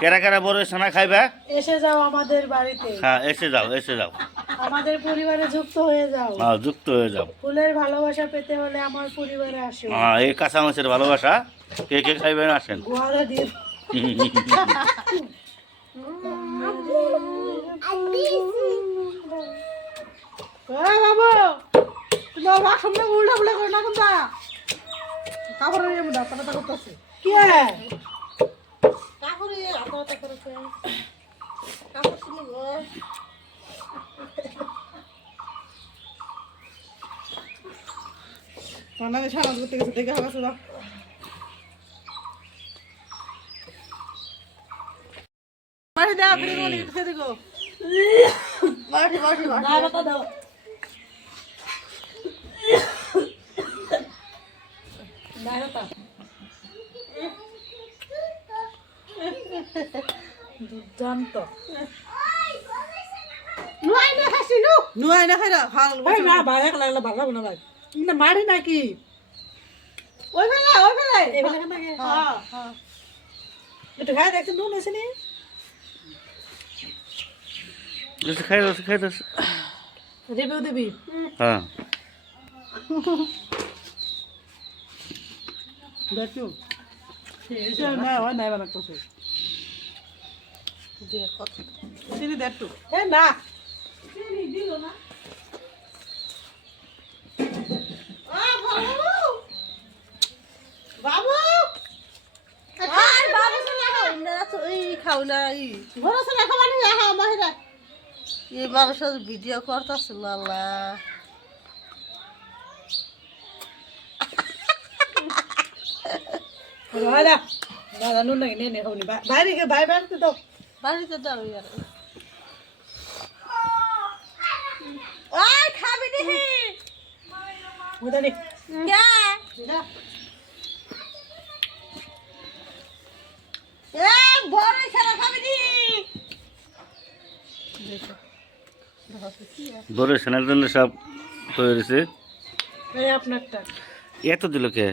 কেরা কেরা বড় ছানা খাইবা? এসে যাও আমাদের বাড়িতে, হ্যাঁ এসে যাও, এসে যাও। আমাদের পরিবারে যুক্ত হয়ে যাও। হ্যাঁ যুক্ত হয়ে যাও। ফুলের ভালোবাসা পেতে হলে আমার পরিবারে আসো। হ্যাঁ এই কাঁচা মাছের ভালোবাসা কে কে খাইবেন আসেন। গোয়ালে দিয়ে বাবু তোমার মা সামনে উল্টা পুল্টা করে না কোনটা কাপড় নিয়ে মুড়া পাটা করতেছে কি কাপড় নিয়ে আতা করেছে কাপড় শুনি গো পানানে ছাড়া করতে গেছে দেখে হাসু দাও মারি দাও ফিরে বলি খেতে গো মারি মারি মারি দাও বাতা দাও দুর্দান্ত নুয়াই না খাসি নু নুয়াই না খাইরা হাল ভাই না ভালো লাগলে ভালো না ভাই না মারি নাকি ওই ফেলে এই ফেলে নাকি হ্যাঁ হ্যাঁ একটু খাই দেখছ নুন আছে নি খাই দাও, খাই দাও। রিভিউ দিবি হ্যাঁ দেখো এটা না হয় না বানাতেছে দেখো চিনি দেখো এ না চিনি দিল না বাবু আর বাবু শুনে খাও না এই খাও না এই বড় শুনে খাওয়া নিয়ে হ্যাঁ মাহিরা এই বাবু সাথে ভিডিও করতেছিল আল্লাহ দাদা দাদা নুন নাকি নে খাওনি বাইরে গে বাইরে বাইরে তো বাড়িতে দাও यार ওই খাবি দিহি মুদানি কে এ বড় খেলা খাবি দি বড় ছানার জন্য সব তৈরি হয়েছে। এই আপনারটা এত দিল কে?